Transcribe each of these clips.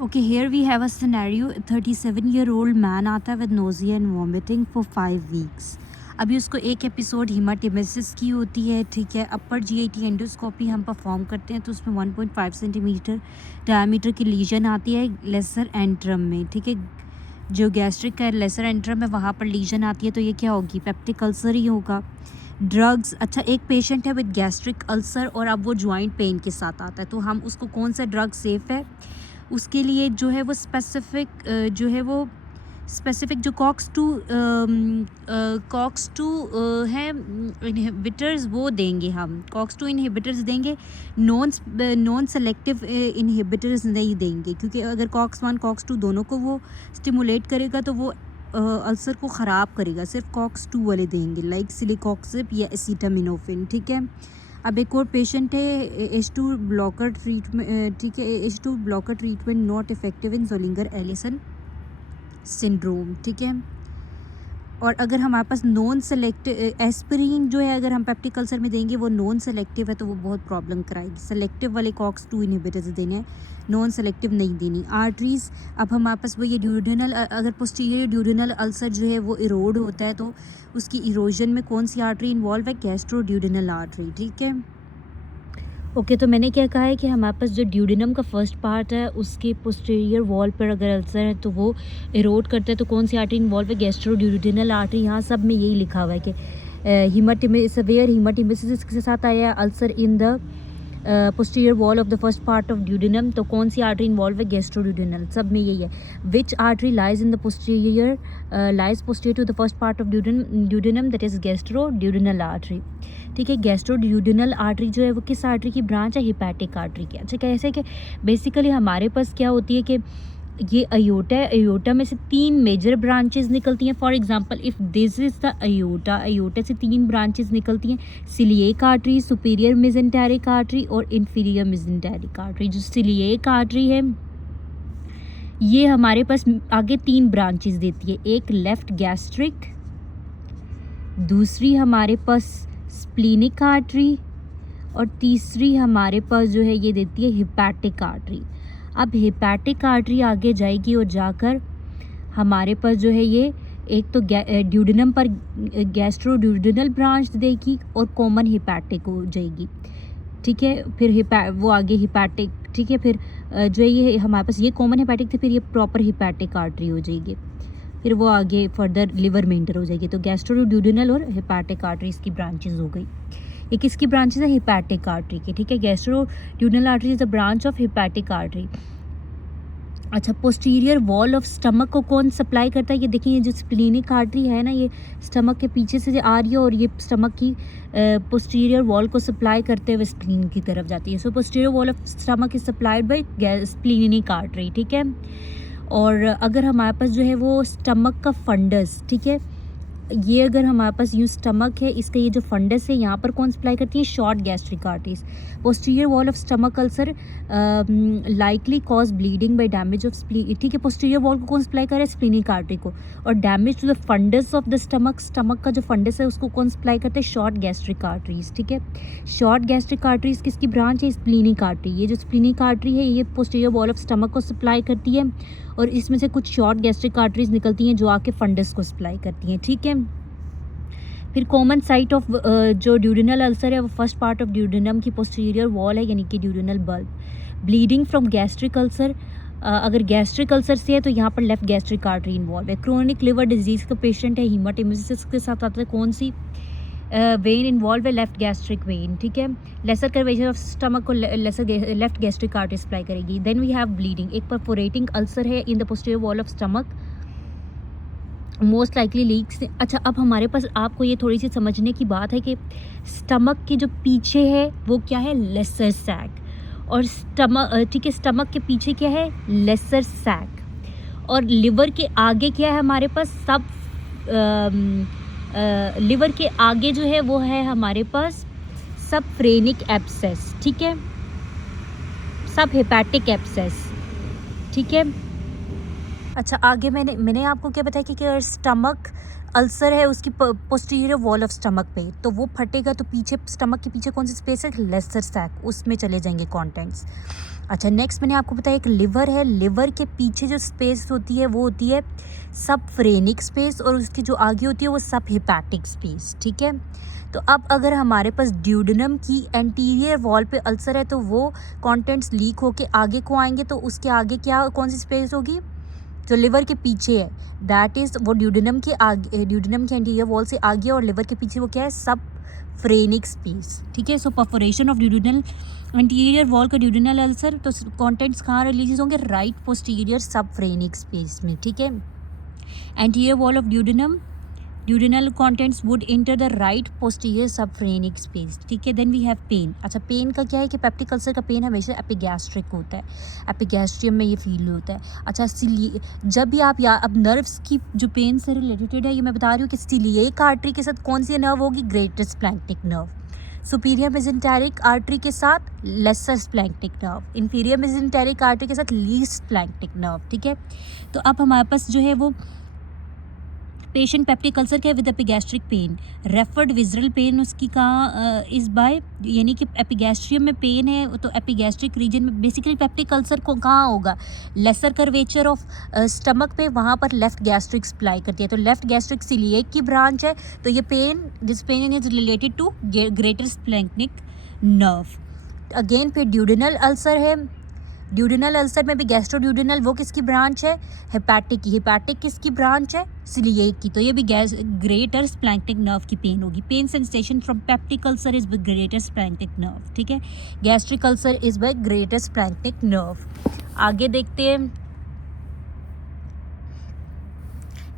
Okay, here we have a scenario. A 37-year-old man आता है with nausea and vomiting for 5 weeks. अभी उसको एक एपिसोड हीमाटेमेसिस की होती है, ठीक है। अपर जीआईटी एंडोस्कोपी हम परफॉर्म करते हैं तो उसमें 1.5 सेंटीमीटर डायमीटर की लीजन आती है लेसर एंट्रम में, ठीक है। जो गैस्ट्रिक का लेसर एंट्रम है वहाँ पर लीजन आती है, तो ये क्या होगी? पेप्टिक अल्सर ही होगा। ड्रग्स, अच्छा एक पेशेंट है विद गैस्ट्रिक अल्सर और अब वो जॉइंट पेन के साथ आता है, तो हम उसको कौन सा ड्रग सेफ़ है उसके लिए जो है वो स्पेसिफिक जो कॉक्स टू है इनहिबिटर्स वो देंगे। हम कॉक्स टू इनहिबिटर्स देंगे, नॉन सेलेक्टिव इनहिबिटर्स नहीं देंगे, क्योंकि अगर कॉक्स 1 कॉक्स 2 दोनों को वो स्टिमुलेट करेगा तो वो अल्सर को ख़राब करेगा। सिर्फ कॉक्स 2 वाले देंगे, लाइक सिलिकॉक्सिब या एसिटामिनोफेन, ठीक है। अब एक और पेशेंट है H2 ब्लॉकर ट्रीटमेंट, ठीक है। H2 blocker treatment not effective in Zollinger Ellison syndrome, ठीक है। और अगर हमारे पास नॉन सेलेक्टिव एस्पिरिन जो है अगर हम पेप्टिक अल्सर में देंगे वो नॉन सेलेक्टिव है, तो वो बहुत प्रॉब्लम कराएगी। सेलेक्टिव वाले कॉक्स 2 इनहिबिटर्स देने हैं, नॉन सेलेक्टिव नहीं देनी। आर्टरीज़, अब हमारे पास वो ये ड्यूडेनल, अगर पोस्टीरियर ड्यूडेनल अल्सर जो है वो इरोड होता है तो उसकी इरोजन में कौन सी आर्टरी इन्वॉल्व है? गैस्ट्रो ड्यूडेनल आर्टरी, ठीक है। ओके, तो मैंने क्या कहा है कि हमारे पास जो ड्यूडेनम का फर्स्ट पार्ट है उसके पोस्टीरियर वॉल पर अगर अल्सर है तो वो इरोड करता है, तो कौन सी आर्टरी इन्वॉल्व है? Gastro duodenal artery. यहाँ सब में यही लिखा हुआ है कि सेवियर हीमाटेमेसिस के साथ आया ulcer in the posterior wall of the first part of duodenum, तो कौन सी आर्टरी इन्वॉल्व है? Gastro duodenal. सब में यही है। Which artery lies in the posterior lies posterior to the first part of duodenum, that is gastro duodenal artery, ठीक है। गैस्ट्रो ड्यूडेनल आर्टरी जो है वो किस आर्टरी की ब्रांच है? हिपैटिक आर्टरी की। अच्छा, कैसे कि बेसिकली हमारे पास क्या होती है कि ये अयोटा है, अयोटा में से 3 मेजर ब्रांचेस निकलती हैं। For example if this is the aorta, aorta से 3 ब्रांचेस निकलती हैं, celiac artery, superior mesenteric artery और इंफीरियर मेजेंटेरिक आर्टरी। जो सिलिएक आर्टरी है ये हमारे पास आगे 3 ब्रांचेस देती है, एक लेफ्ट गैस्ट्रिक, दूसरी हमारे पास स्प्लीनिक आर्टरी और तीसरी हमारे पास जो है ये देती है हिपैटिक आर्टरी। अब हिपैटिक आर्टरी आगे जाएगी और जाकर हमारे पास जो है ये एक तो ड्यूडेनम पर गैस्ट्रो ड्यूडेनल ब्रांच देगी और कॉमन हिपैटिक हो जाएगी, ठीक है। फिर वो आगे हिपैटिक, ठीक है। फिर जो है ये हमारे पास ये कॉमन हिपैटिक थे, फिर ये प्रॉपर हिपैटिक आर्टरी हो जाएगी, फिर वो आगे फर्दर लिवर में इंटर हो जाएगी। तो गैस्ट्रो ड्यूडेनल और हिपैटिक आर्टरीज की ब्रांचेस हो गई। ये किसकी ब्रांचेस है? हिपैटिक आर्टरी की, ठीक है। Gastro duodenal artery is a branch of hepatic artery. अच्छा, पोस्टीरियर वॉल ऑफ स्टमक को कौन सप्लाई करता है? ये देखिए, ये जो स्प्लीनिक आर्टरी है ना, ये स्टमक के पीछे से आ रही है और ये स्टमक की पोस्टीरियर वॉल को सप्लाई करते हुए स्प्लीन की तरफ जाती है। So posterior wall of stomach is supplied by splenic artery, ठीक है। और अगर हमारे पास जो है वो स्टमक का फंडस, ठीक है, ये अगर हमारे पास यूँ स्टमक है, इसका ये जो फंडस है यहाँ पर कौन सप्लाई करती है? Short gastric arteries. Posterior wall of stomach ulcer likely cause bleeding bye damage of spleen, ठीक है। पोस्टीरियर वॉल को कौन सप्लाई कर रहा है? स्प्लीनिक आर्टरी को। और damage to the fundus of the stomach, stomach का जो फंडस है उसको कौन सप्लाई करता है? शॉर्ट गैस्ट्रिक आर्टरीज, ठीक है। शॉर्ट गैस्ट्रिक आर्टरीज किसकी ब्रांच है? Splenic artery. ये जो स्प्लीनिक आर्टरी है ये पोस्टीरियर वॉल ऑफ स्टमक को सप्लाई करती है और इसमें से कुछ शॉर्ट गैस्ट्रिक आर्टरीज निकलती हैं जो आके फंडस को सप्लाई करती हैं, ठीक है। फिर कॉमन साइट ऑफ जो ड्यूडेनल अल्सर है वो फर्स्ट पार्ट ऑफ ड्यूडेनम की पोस्टीरियर वॉल है, यानी कि duodenal bulb. Bleeding from gastric ulcer, अगर गैस्ट्रिक अल्सर से है तो यहाँ पर लेफ्ट गैस्ट्रिक आर्टरी इन्वॉल्व है। क्रोनिक लिवर डिजीज़ का पेशेंट है, हीमाटेमेसिस के साथ आता है, कौन सी वेन इन्वॉल्व है? लेफ्ट गैस्ट्रिक वेन, ठीक है। लेसर कर्वेचर ऑफ स्टमक को लेफ्ट गैस्ट्रिक आर्टरी सप्लाई करेगी। देन वी हैव ब्लीडिंग, एक परफोरेटिंग अल्सर है इन the posterior wall of stomach, most likely leaks. अच्छा, अब हमारे पास आपको ये थोड़ी सी समझने की बात है कि स्टमक के जो पीछे है वो क्या है? Laser sac. और स्टमक, ठीक है, स्टमक के पीछे क्या है? Laser sac. और लिवर के आगे क्या है हमारे पास? सब लिवर के आगे जो है वो है हमारे पास सब फ्रेनिक एब्सेस, ठीक है, सब हेपेटिक एब्सेस, ठीक है। अच्छा, आगे मैंने आपको क्या बताया कि अगर स्टमक अल्सर है उसकी पोस्टीरियर वॉल ऑफ स्टमक पे, तो वो फटेगा तो पीछे स्टमक के पीछे कौन सी स्पेस है, लेसर सैक, उसमें चले जाएंगे कॉन्टेंट्स। अच्छा नेक्स्ट मैंने आपको बताया एक लिवर है, लिवर के पीछे जो स्पेस होती है वो होती है सब फ्रेनिक स्पेस, और उसकी जो आगे होती है वो सब हिपैटिक स्पेस, ठीक है। तो अब अगर हमारे पास ड्यूडेनम की एंटीरियर वॉल पे अल्सर है तो वो कंटेंट्स लीक होके आगे को आएंगे, तो उसके आगे क्या कौन सी स्पेस होगी, जो लिवर के पीछे है, दैट इज़ वो ड्यूडेनम के आगे, ड्यूडेनम के एंटीरियर वॉल से आगे, और लिवर के पीछे वो क्या है, सब फ्रेनिक स्पेस, ठीक है। So perforation of duodenal anterior wall का ड्यूडेनल अल्सर, तो कंटेंट्स कहाँ रिलीज होंगे, right posterior sub phrenic space में, ठीक है। Anterior wall of duodenal contents would enter the right posterior subphrenic space, ठीक है। Then we have pain. अच्छा पेन का क्या है कि पेप्टिक अल्सर का पेन हमेशा एपिगैस्ट्रिक होता है, एपिगैस्ट्रियम में ये फील होता है। अच्छा जब भी आप अब नर्व्स की जो पेन से रिलेटेड है, ये मैं बता रही हूँ कि सीलिएक आर्टरी के साथ कौन सी नर्व होगी, greater splanchnic nerve. Superior mesenteric artery के साथ lesser splanchnic nerve, inferior mesenteric artery के साथ लीस्ट स्प्लैंक्टिक नर्व, ठीक है। तो अब हमारे पास जो है वो पेशेंट पेप्टिक अल्सर क्या है with epigastric pain, referred visceral pain उसकी कहाँ इस बाय, यानी कि एपिगैस्ट्रियम में पेन है तो एपिगैस्ट्रिक रीजन में बेसिकली पेप्टिक अल्सर को कहाँ होगा, लेसर कर्वेचर ऑफ स्टमक पे, वहाँ पर लेफ्ट गैस्ट्रिक सप्लाई करती है, तो लेफ्ट गैस्ट्रिक सीलिएक की ब्रांच है, तो ये this pain is related to greater splanchnic nerve. Again फिर ड्यूडेनल अल्सर है, ड्यूडेनल अल्सर में भी गैस्ट्रोड्यूडेनल वो किसकी ब्रांच है, हेपैटिक की, हेपैटिक किसकी ब्रांच है, सीलिएक की, तो ये भी ग्रेटर स्प्लैंक्टिक नर्व की पेन होगी। Pain sensation from peptic ulcer is by greater splanchnic nerve, ठीक है। Gastric ulcer is by greater splanchnic nerve. आगे देखते हैं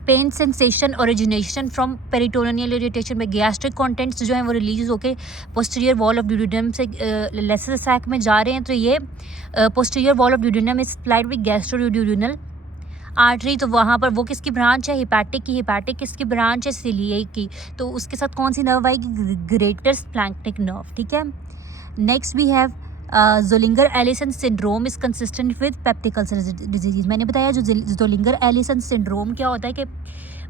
pain sensation origination from peritoneal irritation में गैस्ट्रिक कंटेंट्स जो हैं वो रिलीज होकर पोस्टीरियर वॉल ऑफ ड्यूडेनम से लेसर सैक में जा रहे हैं, तो ये posterior wall of duodenum is supplied with gastroduodenal artery, तो वहाँ पर वो किसकी ब्रांच है, हिपैटिक की, हिपैटिक किसकी ब्रांच है, सीलिएक की, तो उसके साथ कौन सी नर्व आएगी, ग्रेटर स्प्लैंक्टिक नर्व, ठीक है। Next we have Zollinger Ellison syndrome is consistent with peptic ulcer disease. मैंने बताया जो ज़ोलिंगर एलिसन सिंड्रोम क्या होता है कि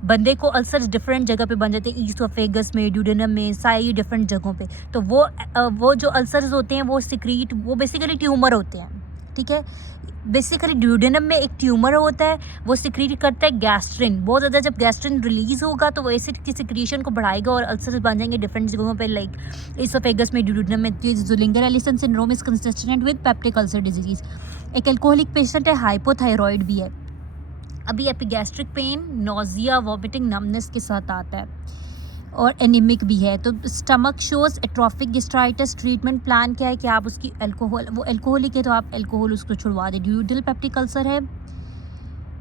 बंदे को अल्सर डिफरेंट जगह पे बन जाते हैं, ईसोफेगस में, ड्यूडेनम में, सारी डिफरेंट जगहों पे, तो वो जो अल्सर्स होते हैं वो बेसिकली ट्यूमर होते हैं, ठीक है। बेसिकली ड्यूडेनम में एक ट्यूमर होता है, वो सिक्रीट करता है गैस्ट्रिन, बहुत ज़्यादा जब गैस्ट्रिन रिलीज होगा तो वो एसिड की सिक्रीशन को बढ़ाएगा और अल्सर बन जाएंगे डिफरेंट जगहों पे, लाइक इसोफेगस में, ड्यूडेनम में। Zollinger Ellison syndrome is consistent with peptic ulcer disease. एक एल्कोहलिक पेशेंट है, हाइपोथायरॉइड भी है, अभी epigastric pain, nausea, vomiting, numbness के साथ आता है, और एनीमिक भी है। तो stomach shows atrophic gastritis, treatment plan क्या है कि आप उसकी वो एल्कोहलिक है तो आप एल्कोहल उसको छुड़वा दें। ड्यूडेनल पेप्टिक अल्सर है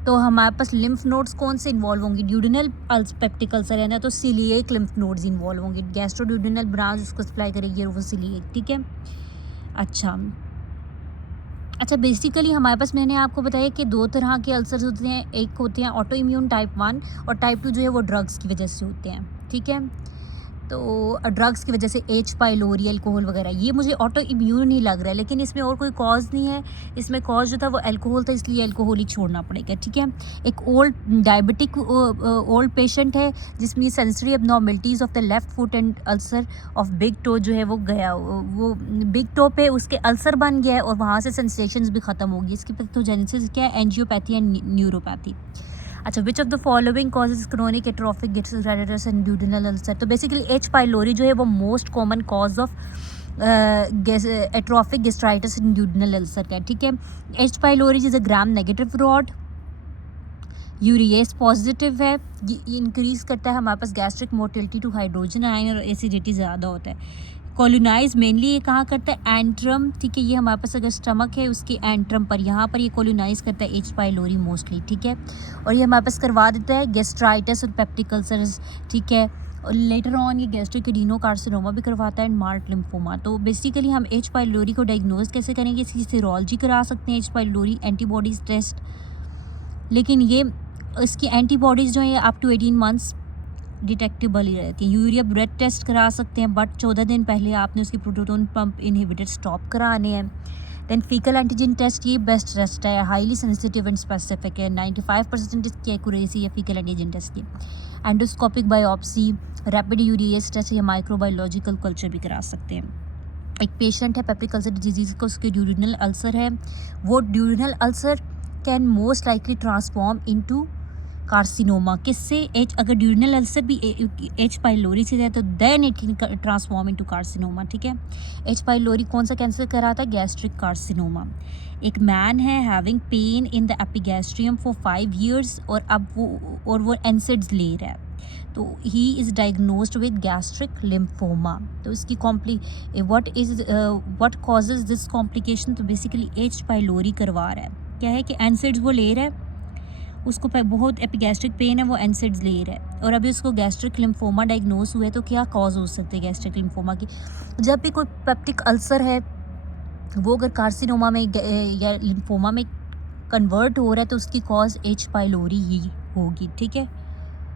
तो हमारे पास लिम्फ नोड्स कौन से इन्वॉल्व होंगे, ड्यूडेनल पेप्टिक अल्सर है ना तो सीलिएक लिम्फ नोड्स इन्वॉल्व होंगे, गैस्ट्रोड्यूडेनल ब्रांच उसको सप्लाई करेगी और वो सीलिएक, ठीक है। अच्छा बेसिकली हमारे पास मैंने आपको बताया कि दो तरह के अल्सर्स होते हैं, एक होते हैं ऑटो इम्यून टाइप 1 और टाइप 2 जो है वो ड्रग्स की वजह से होते हैं, ठीक है। तो ड्रग्स की वजह से एच पाइलोरी, अल्कोहल वगैरह, ये मुझे ऑटो इम्यून ही लग रहा है, लेकिन इसमें और कोई कॉज नहीं है, इसमें कॉज जो था वो अल्कोहल था, इसलिए अल्कोहल ही छोड़ना पड़ेगा, ठीक है। एक ओल्ड डायबिटिक ओल्ड पेशेंट है जिसमें sensory abnormalities of the left foot and ulcer of big toe जो है वो गया, वो बिग टो पे उसके अल्सर बन गया है और वहाँ से सेंसेशंस भी ख़त्म होगी। इसकी पैथोजेनेसिस क्या है, एंजियोपैथी एंड न्यूरोपैथी। अच्छा which of the following causes chronic atrophic gastritis and duodenal ulcer, तो बेसिकली एच पाइलोरी जो है वो most common cause of atrophic gastritis and duodenal ulcer का है, ठीक है। H pylori is a gram negative rod, urease positive है, ये इंक्रीज़ करता है हमारे पास gastric motility to hydrogen ion और एसिडिटी ज़्यादा होता है। कॉलोनाइज मेनली ये कहाँ करता है, एंट्रम, ठीक है, ये हमारे पास अगर स्टमक है उसके एंट्रम पर, यहाँ पर ये कॉलोनाइज करता है एच पाइलोरी मोस्टली, ठीक है। और ये हमारे पास करवा देता है गैस्ट्राइटिस और पेप्टिक अल्सर्स, ठीक है। और लेटर ऑन ये गैस्ट्रिक एडिनोकार्सिनोमा भी करवाता है एंड मार्ट लिम्फोमा। तो बेसिकली हम एच पाइलोरी को डायग्नोज कैसे करेंगे, इसकी सीरोलॉजी करा सकते हैं, एच पाइलोरी एंटीबॉडीज़ टेस्ट, लेकिन ये इसकी एंटीबॉडीज़ जो है अप टू 18 मंथ्स डिटेक्टेबल ही रहती है। यूरिया ब्रेथ टेस्ट करा सकते हैं, बट 14 दिन पहले आपने उसके प्रोटोन पंप इनहिबिटर स्टॉप कराने हैं। दैन फीकल एंटीजन टेस्ट ये बेस्ट टेस्ट है, हाईली सेंसिटिव एंड स्पेसिफिक है, 95% इसकी एक्यूरेसी है फीकल एंटीजन टेस्ट की। Endoscopic biopsy, rapid urease test या माइक्रोबायोलॉजिकल कल्चर भी करा सकते हैं। एक पेशेंट है पेप्टिक अल्सर डिजीज़ का, उसके ड्यूरिनल अल्सर है, वो duodenal ulcer can most likely transform into carcinoma. किससे? एच, अगर ड्यूरिनल अल्सर भी एच पाइलोरी से है तो then it can transform into carcinoma, ठीक है। एच पाइलोरी कौन सा कैंसर कराता है? Gastric carcinoma. एक मैन है having pain in the epigastrium for 5 years और अब वो एनसेड्स ले रहा है, तो he is diagnosed with gastric lymphoma. तो इसकी व्हाट कॉजेज दिस कॉम्प्लिकेशन? तो बेसिकली एच पाइलोरी करवा रहा है। क्या है कि एनसेड्स वो ले रहा है, उसको बहुत एपिगैस्ट्रिक पेन है, वो एनसेड्स ले रहा है, और अभी उसको गैस्ट्रिक लिम्फोमा डायग्नोज हुआ है। तो क्या कॉज हो सकते हैं गैस्ट्रिक लिम्फोमा की? जब भी कोई पेप्टिक अल्सर है वो अगर कार्सिनोमा में या लिम्फोमा में कन्वर्ट हो रहा है तो उसकी कॉज एच पाइलोरी ही होगी, ठीक है।